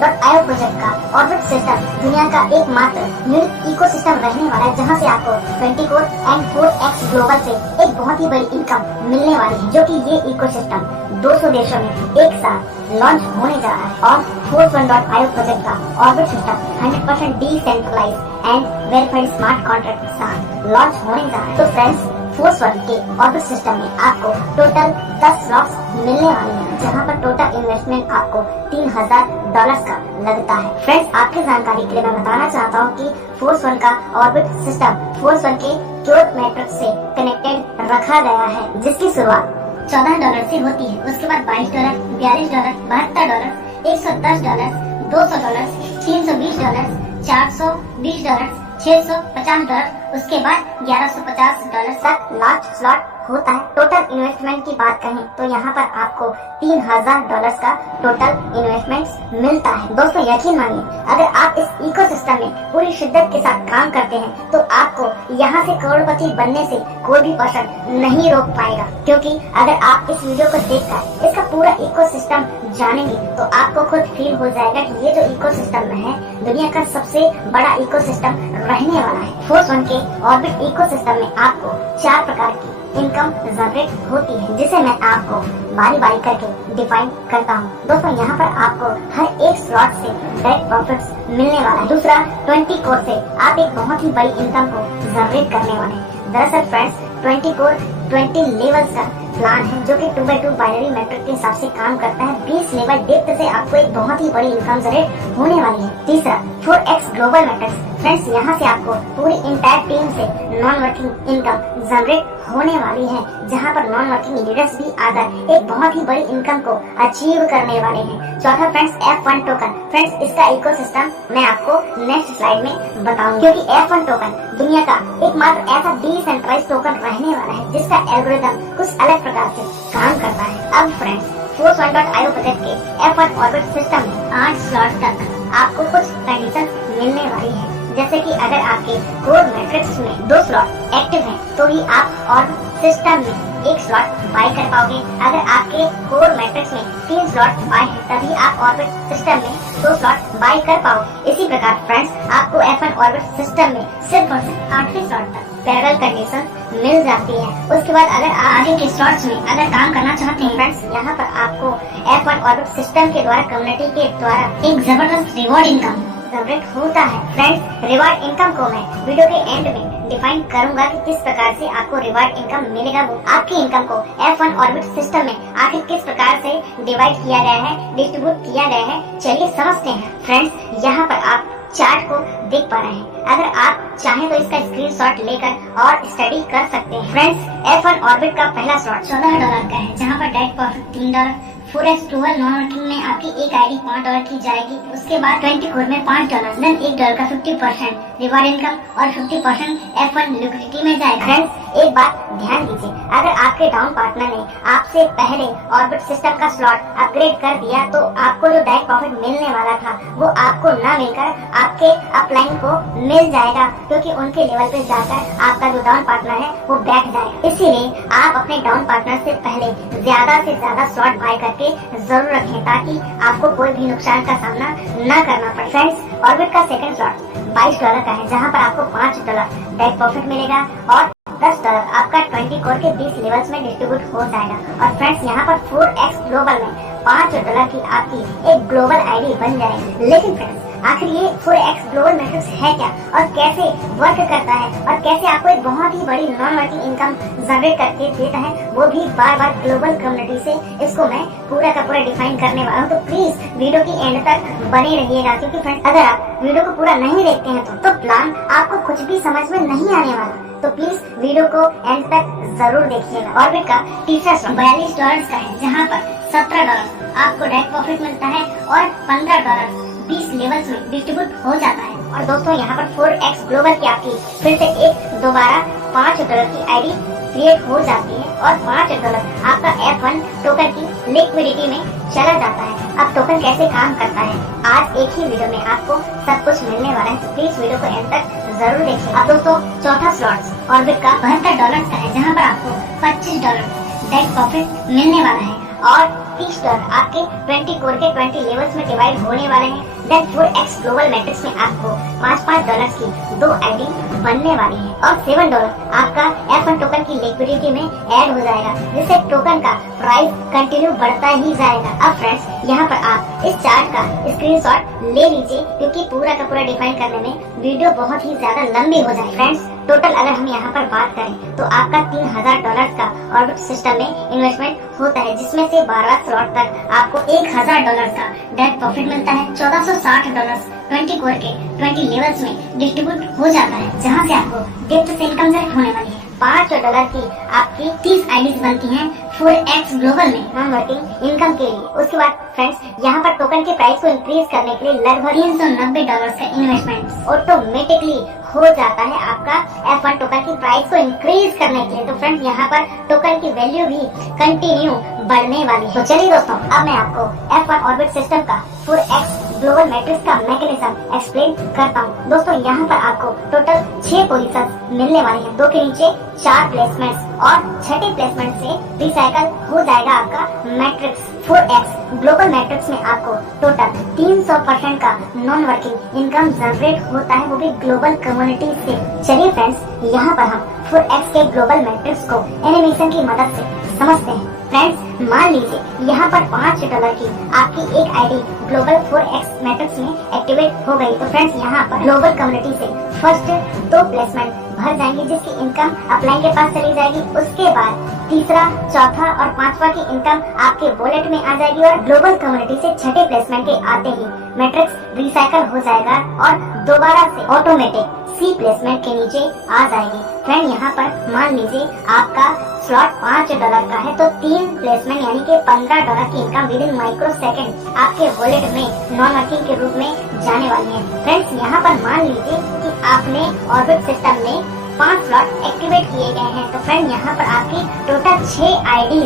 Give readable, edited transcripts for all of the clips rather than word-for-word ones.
F1.io project का orbit system दुनिया का एकमात्र यूनिक इकोसिस्टम रहने वाला है, जहां से आपको 24 एंड 4x ग्लोबल से एक बहुत ही बड़ी इनकम मिलने वाली है, जो कि ये इकोसिस्टम 200 देशों में एक साथ लॉन्च होने जा रहा है। और Force1.io प्रोजेक्ट का orbit system 100% decentralised and verified smart contract के साथ लॉन्च होने जा रहा है। तो फ्रेंड्स, Force1 के ऑर्बिट सिस्टम में आपको टोटल 10 स्लॉट्स मिलने वाले हैं, जहां पर टोटल इन्वेस्टमेंट आपको $3000 का लगता है। फ्रेंड्स, आपकी जानकारी के लिए मैं बताना चाहता हूं कि Force1 का ऑर्बिट सिस्टम Force1 के क्योट मैट्रिक्स से कनेक्टेड रखा गया है, जिसकी शुरुआत $14 से होती है। उसके बाद $22, $42, $72, $110, $200, $320, $420, $650, उसके बाद $1150 तक लास्ट स्लॉट होता है। टोटल इन्वेस्टमेंट की बात करें तो यहाँ पर आपको $3000 का टोटल इन्वेस्टमेंट मिलता है। दोस्तों, यकीन मानिए, अगर आप इस इकोसिस्टम में पूरी शिद्दत के साथ काम करते हैं तो आपको यहाँ से करोड़पति बनने से कोई भी पर्सन नहीं रोक पाएगा, क्योंकि अगर आप इस वीडियो को देखकर इसका पूरा इकोसिस्टम जानेंगे तो आपको खुद फील हो जाएगा कि ये जो इकोसिस्टम है दुनिया का सबसे बड़ा इकोसिस्टम रहने वाला है। Force1 के ऑर्बिट इकोसिस्टम में आपको 4 प्रकार की इनकम जनरेट होती है, जिसे मैं आपको बारी बारी करके डिफाइन करता हूँ। दोस्तों, यहाँ पर आपको हर एक स्लॉट से डायरेक्ट प्रॉफिट्स मिलने वाला है। दूसरा, 20 कोर से आप एक बहुत ही बड़ी इनकम को जनरेट करने वाले हैं। दरअसल फ्रेंड्स, 20 कोर 20 लेवल्स का प्लान है, जो कि 2x2 बाइनरी मैट्रिक के हिसाब से काम करता है। 20 लेवल डेप्थ से आपको एक बहुत ही बड़ी इनकम जनरेट होने वाली है। तीसरा, 4x ग्लोबल मैट्रिक्स। फ्रेंड्स, यहाँ से आपको पूरी इंटायर टीम से नॉन वर्किंग इनकम जनरेट होने वाली है, जहाँ पर नॉन वर्किंग लीडर्स भी आकर एक बहुत ही बड़ी इनकम को अचीव करने वाले हैं। चौथा फ्रेंड्स, F1 टोकन। फ्रेंड्स, इसका इकोसिस्टम मैं आपको नेक्स्ट स्लाइड में बताऊंगी, क्योंकि F1 टोकन दुनिया का एकमात्र ऐसा डिसेंट्रलाइज्ड टोकन रहने वाला है जिसका एल्गोरिथम कुछ अलग प्रकार से काम करता है। अब फ्रेंड्स, Force1.io प्रोजेक्ट के F1 ऑर्बिट सिस्टम में 8 स्लॉट तक आपको कुछ कंडीशन मिलने वाली है, जैसे कि अगर आपके कोर मैट्रिक्स में 2 स्लॉट एक्टिव हैं, तो ही आप ऑर्बिट सिस्टम में 1 स्लॉट बाय कर पाओगे। अगर आपके कोर मैट्रिक्स में 3 स्लॉट बाय है, तभी आप ऑर्बिट सिस्टम में 2 स्लॉट बाय कर पाओगे। इसी प्रकार फ्रेंड्स, आपको F1 ऑर्बिट सिस्टम में सिर्फ और सिर्फ 8वें स्लॉट तक पैरेलल कंडीशन मिल जाती है। उसके बाद अगर आप आगे के स्लॉट्स में अगर काम करना चाहते हैं फ्रेंड्स, यहाँ पर आपको F1 ऑर्बिट सिस्टम के द्वारा कम्युनिटी के द्वारा एक जबरदस्त रिवॉर्ड इनकम जनरेट होता है। फ्रेंड्स, रिवार्ड इनकम को मैं वीडियो के एंड में डिफाइन करूंगा कि किस प्रकार से आपको रिवार्ड इनकम मिलेगा। वो आपकी इनकम को F1 ऑर्बिट सिस्टम में आखिर किस प्रकार से डिवाइड किया गया है, डिस्ट्रीब्यूट किया गया है, चलिए समझते हैं। फ्रेंड्स, यहाँ पर आप चार्ट को देख पा रहे हैं। अगर आप चाहें तो इसका स्क्रीनशॉट लेकर और स्टडी कर सकते हैं। फ्रेंड्स, F1 ऑर्बिट का पहला स्लॉट $14 का है, जहाँ पर direct profit $3, 4x twelve non working में आपकी एक आईडी $5 की जाएगी। उसके बाद 20 कोर में $5, देन $1 का 50% रिवार्ड इनकम और 50% F1 लिक्विडिटी में जाएगा। फ्रेंड्स, एक बात ध्यान दीजिए, अगर आपके डाउन पार्टनर ने आपसे पहले ऑर्बिट सिस्टम का स्लॉट अपग्रेड कर दिया तो आपको जो डायरेक्ट प्रॉफिट मिलने वाला था वो आपको न मिलकर आपके अपलाइन को मिल जाएगा, क्योंकि उनके लेवल पे जाकर आपका जो डाउन पार्टनर है वो बैठ जाएगा। इसीलिए आप अपने डाउन पार्टनर से पहले ज्यादा से ज्यादा स्लॉट बाय करके जरूर रखें, ताकि आपको कोई भी नुकसान का सामना न करना पड़े। फ्रेंड्स, ऑर्बिट का सेकंड स्लॉट $22 का है, जहां पर आपको $5 डायरेक्ट प्रॉफिट मिलेगा और $10 आपका 20 कोर के 20 लेवल्स में डिस्ट्रीब्यूट हो जाएगा। और फ्रेंड्स, यहाँ पर 4x ग्लोबल में $5 की आपकी एक ग्लोबल आईडी बन जाएगी। लेकिन फ्रेंड्स, आखिर ये 4x ग्लोबल मैट्रिक्स है क्या और कैसे वर्क करता है और कैसे आपको एक बहुत ही बड़ी नॉन वर्किंग इनकम जनरेट करके देता है, वो भी बार बार ग्लोबल कम्युनिटी से इसको मैं पूरा का पूरा डिफाइन करने वाला हूँ। तो प्लीज वीडियो की एंड तक बने रहिएगा, क्योंकि फ्रेंड्स, अगर आप वीडियो को पूरा नहीं देखते हैं तो प्लान आपको कुछ भी समझ में नहीं आने वाला। तो प्लीज वीडियो को एंड तक जरूर देखिएगा। ऑर्बिट का तीसरा स्लॉट $42 का है, जहाँ पर $17 आपको डायरेक्ट प्रॉफिट मिलता है और $15 20 लेवल्स में डिस्ट्रीब्यूट हो जाता है। और दोस्तों, यहाँ पर 4x ग्लोबल की आपकी फिर से एक दोबारा $5 की आईडी क्रिएट हो जाती है और $5 आपका F1 टोकन की लिक्विडिटी में चला जाता है। अब टोकन कैसे काम करता है, आज एक ही वीडियो में आपको सब कुछ मिलने वाला है, तो प्लीज वीडियो को एंड तक जरूर देखिए। अब दोस्तों, चौथा स्लॉट ऑर्बिट का $72 का है, जहाँ पर आपको $25 डायरेक्ट प्रॉफिट मिलने वाला है। और $30 आपके 20 कोर के 20 लेवल्स में डिवाइड होने वाले हैं। देन 4x ग्लोबल मैट्रिक्स में आपको $5 की 2 आईडी बनने वाली है और $7 आपका F1 टोकन की लिक्विडिटी में ऐड हो जाएगा, जिससे टोकन का प्राइस कंटिन्यू बढ़ता ही जाएगा। अब फ्रेंड्स यहाँ पर आप इस चार्ट का स्क्रीनशॉट ले लीजिए, क्योंकि पूरा का पूरा डिफाइन करने में वीडियो बहुत ही ज्यादा लंबी हो जाए। फ्रेंड्स टोटल अगर हम यहाँ पर बात करें तो आपका $3000 का ऑर्बिट सिस्टम में इन्वेस्टमेंट होता है, जिसमें से 12 स्लॉट तक आपको $1000 का डेट प्रॉफिट मिलता है। $1460 20 कोर के 20 लेवल्स में डिस्ट्रीब्यूट हो जाता है, जहाँ से आपको डेट से इनकम जनरेट होने वाली है। $5 की आपकी 30 आईडीज बनती हैं 4x ग्लोबल में नॉन वर्किंग इनकम के लिए। उसके बाद फ्रेंड्स यहाँ पर टोकन के प्राइस को इंक्रीज करने के लिए लगभग $390 का इन्वेस्टमेंट ऑटोमेटिकली हो जाता है आपका F1 टोकन की प्राइस को इंक्रीज करने के लिए। तो फ्रेंड्स यहाँ पर टोकन की वैल्यू भी कंटिन्यू बढ़ने वाली है। तो चलिए दोस्तों, अब मैं आपको F1 ऑर्बिट सिस्टम का 4x ग्लोबल मैट्रिक्स का मैकेनिज्म एक्सप्लेन करता हूँ। दोस्तों यहाँ पर आपको टोटल 6 पोजीशन मिलने वाली है, 2 के नीचे 4 प्लेसमेंट्स और 6ठी प्लेसमेंट से रिसाइकल हो जाएगा आपका मैट्रिक्स। 4x ग्लोबल मैट्रिक्स में आपको टोटल 300% का नॉन वर्किंग इनकम जनरेट होता है, वो भी ग्लोबल कम्युनिटी से। चलिए फ्रेंड्स, यहाँ पर हम 4x के ग्लोबल मैट्रिक्स को एनिमेशन की मदद से समझते हैं। फ्रेंड्स मान लीजिए यहाँ पर $5 की आपकी एक आईडी ग्लोबल 4x मैट्रिक्स में एक्टिवेट हो गई। तो फ्रेंड्स यहाँ पर ग्लोबल कम्युनिटी से फर्स्ट 2 प्लेसमेंट भर जाएंगे, जिसकी इनकम अपलाइन के पास चली जाएगी। उसके बाद तीसरा, चौथा और 5वां की इनकम आपके वॉलेट में आ जाएगी और ग्लोबल कम्युनिटी से 6ठे प्लेसमेंट के आते ही मैट्रिक्स रिसाइकल हो जाएगा और दोबारा से ऑटोमेटिक C प्लेसमेंट के नीचे आ जाएगी। फ्रेंड यहाँ पर मान लीजिए आपका स्लॉट $5 का है, तो 3 प्लेसमेंट यानी कि $15 की income with in micro second आपके वॉलेट में नॉन वर्किंग के रूप में जाने वाली है। फ्रेंड्स यहाँ पर मान लीजिए कि आपने ऑर्बिट सिस्टम में 5 स्लॉट एक्टिवेट किए गए हैं। तो फ्रेंड यहाँ पर आपकी टोटल 6 आईडी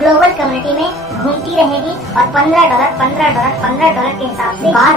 ग्लोबल कम्युनिटी में घूमती रहेगी और $15 के हिसाब से बार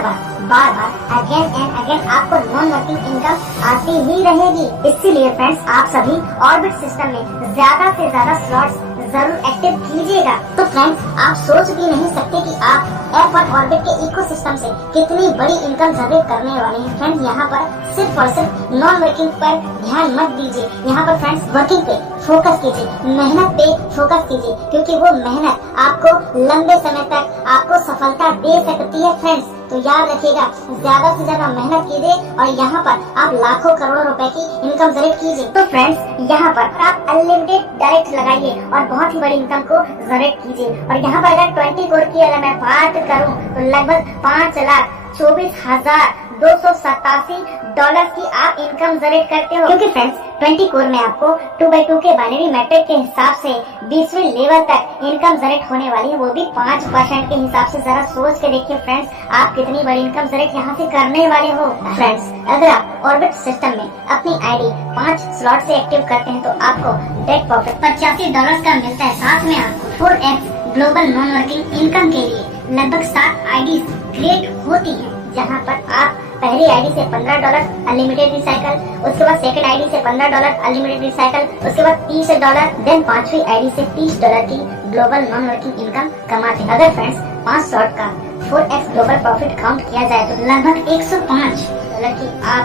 बार अगेन एंड अगेन आपको नॉन वर्किंग इनकम आती ही रहेगी। इसीलिए फ्रेंड्स आप सभी ऑर्बिट सिस्टम में ज्यादा से ज्यादा स्लॉट्स जरूर एक्टिव कीजिएगा। तो फ्रेंड्स आप सोच भी नहीं सकते कि आप F1 ऑर्बिट के इकोसिस्टम से कितनी बड़ी इनकम जनरेट करने वाले हैं। फ्रेंड्स यहाँ पर सिर्फ और सिर्फ नॉन वर्किंग पर ध्यान मत दीजिए, यहाँ पर फ्रेंड्स वर्किंग पे फोकस कीजिए, मेहनत पे फोकस कीजिए, क्योंकि वो मेहनत आपको लंबे समय तक आपको सफलता दे सकती है। फ्रेंड्स तो याद रखिएगा, ज्यादा से ज्यादा मेहनत कीजिए और यहाँ पर आप लाखों करोड़ों रुपए की इनकम जनरेट कीजिए। तो फ्रेंड्स यहाँ पर आप अनलिमिटेड डायरेक्ट लगाइए और बहुत ही बड़ी इनकम को जनरेट कीजिए। और यहाँ पर अगर 20 कोर की अगर मैं बात करूँ तो लगभग $5,24,287 की आप इनकम जनरेट करते हो, क्योंकि फ्रेंड्स 20 कोर में आपको 2x2 के बाइनरी मैट्रिक के हिसाब से 20वें लेवल तक इनकम जनरेट होने वाली है, वो भी 5% के हिसाब से। जरा सोच के देखिए फ्रेंड्स आप कितनी बड़ी इनकम जनरेट यहाँ से करने वाले हो। फ्रेंड्स अगर आप ऑर्बिट सिस्टम में अपनी आईडी 5 स्लॉट से एक्टिव करते हैं तो आपको डेट प्रॉफिट $85 का मिलता है। साथ में आपको 4x global non working income के लिए लगभग 7 आईडी क्रिएट होती है, जहाँ पर आप पहली आईडी से $15 अनलिमिटेड रिसाइकल, उसके बाद सेकंड आईडी से $15 अनलिमिटेड रिसाइकल, उसके बाद $30, देन 5वीं आईडी से $30 की ग्लोबल नॉन वर्किंग इनकम कमाते हैं। अगर फ्रेंड्स 5 स्लॉट का 4x ग्लोबल प्रॉफिट काउंट किया जाए तो लगभग $105 की आप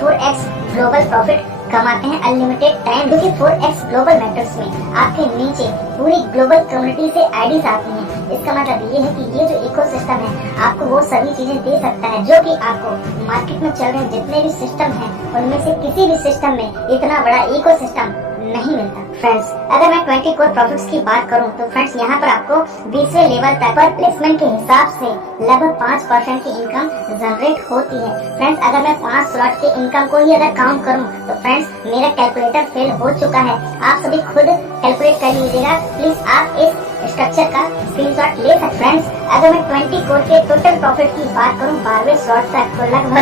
4x ग्लोबल प्रॉफिट कमाते हैं अनलिमिटेड टाइम, क्योंकि 4x ग्लोबल मैट्रिक्स में आपके नीचे पूरी ग्लोबल कम्युनिटी से आईडीज आती हैं। इसका मतलब ये है कि ये जो इकोसिस्टम है आपको वो सभी चीजें दे सकता है जो कि आपको मार्केट में चल रहे जितने भी सिस्टम हैं उनमें से किसी भी सिस्टम में इतना बड़ा इकोसिस्टम नहीं मिलता। फ्रेंड्स अगर मैं 20 कोर प्रॉफिट्स की बात करूं तो फ्रेंड्स यहाँ पर आपको 20वें लेवल तक पर प्लेसमेंट के हिसाब से लगभग 5% की इनकम जनरेट होती है। फ्रेंड्स अगर मैं 5 स्लॉट की इनकम को ही अगर काउंट करूं तो फ्रेंड्स मेरा कैलकुलेटर फेल हो चुका है। आप सभी खुद कैलकुलेट कर लीजिएगा, प्लीज आप इस स्ट्रक्चर का स्क्रीनशॉट ले सकते। फ्रेंड्स अगर मैं 20 कोर के टोटल प्रॉफिट की बात करूं 12वें स्लॉट तक तो लगभग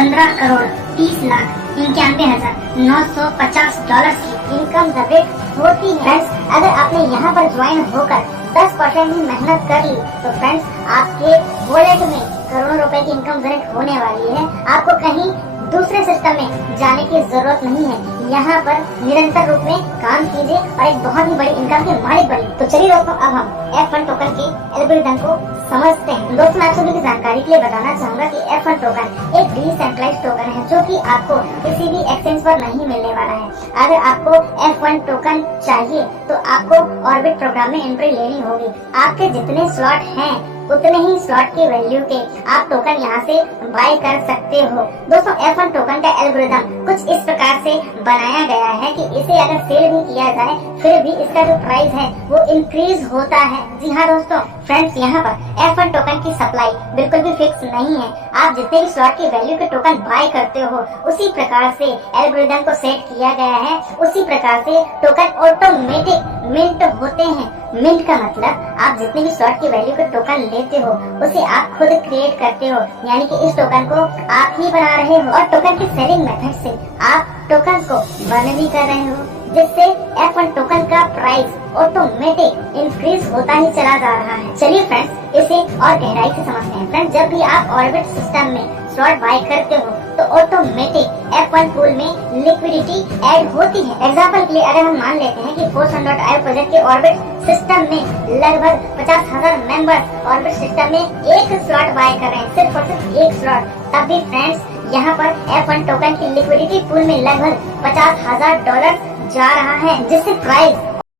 $15,30,9150 की इनकम जनरेट होती है। फ्रेंड्स अगर आपने यहाँ पर ज्वाइन होकर 10% ही मेहनत कर ली तो फ्रेंड्स आपके वॉलेट में करोड़ों रुपए की इनकम जनरेट होने वाली है। आपको कहीं दूसरे सिस्टम में जाने की जरूरत नहीं है। यहाँ पर निरंतर रूप में काम कीजिए और एक बहुत ही बड़ी इनकम के मालिक बनिए। तो चलिए दोस्तों, अब हम F1 टोकन के एल्गोरिथम को समझते हैं। दोस्तों, मैं आप सभी की जानकारी के लिए बताना चाहूंगा कि F1 टोकन एक डिसेंट्रलाइज्ड टोकन है जो कि आपको किसी भी एक्सचेंज पर नहीं मिलने वाला है। अगर आपको F1 टोकन चाहिए तो आपको ऑर्बिट प्रोग्राम में एंट्री लेनी होगी। आपके जितने स्लॉट हैं उतने ही स्लॉट की वैल्यू के आप टोकन यहाँ से बाय कर सकते हो। दोस्तों, F1 टोकन का एल्गोरिथम कुछ इस प्रकार से बनाया गया है कि इसे अगर सेल भी किया जाए फिर भी इसका जो प्राइस है वो इंक्रीज होता है। जी हाँ दोस्तों, फ्रेंड्स, यहाँ पर F1 टोकन की सप्लाई बिल्कुल भी फिक्स नहीं है। आप जितने भी स्लॉट की वैल्यू के टोकन बाय करते हो उसी प्रकार से एल्गोरिथम को सेट किया गया है, उसी प्रकार से टोकन ऑटोमेटिक मिंट होते हैं। मिंट का मतलब आप जितने भी स्लॉट की वैल्यू के टोकन लेते हो उसे आप खुद क्रिएट करते हो, यानी कि इस टोकन को आप ही बना रहे हो और टोकन के सेलिंग मेथड से आप टोकन को बर्न भी कर रहे हो, जिससे F1 टोकन का प्राइस ऑटोमेटिक इंक्रीज होता ही चला जा रहा है। चलिए फ्रेंड्स, इसे और गहराई से समझते हैं। फ्रेंड्स, जब भी आप ऑर्बिट सिस्टम में स्लॉट बाय करते हो तो ऑटोमेटिक F1 पूल में लिक्विडिटी ऐड होती है। एग्जाम्पल के लिए अगर हम मान लेते हैं कि Fortune.io प्रोजेक्ट के ऑर्बिट सिस्टम में लगभग 50,000 मेंबर्स ऑर्बिट सिस्टम में एक स्लॉट बाय कर रहे हैं, सिर्फ और सिर्फ एक स्लॉट, तब भी फ्रेंड्स यहाँ पर F1 टोकन की लिक्विडिटी पूल में लगभग $50,000 जा रहा है, जिससे प्राइस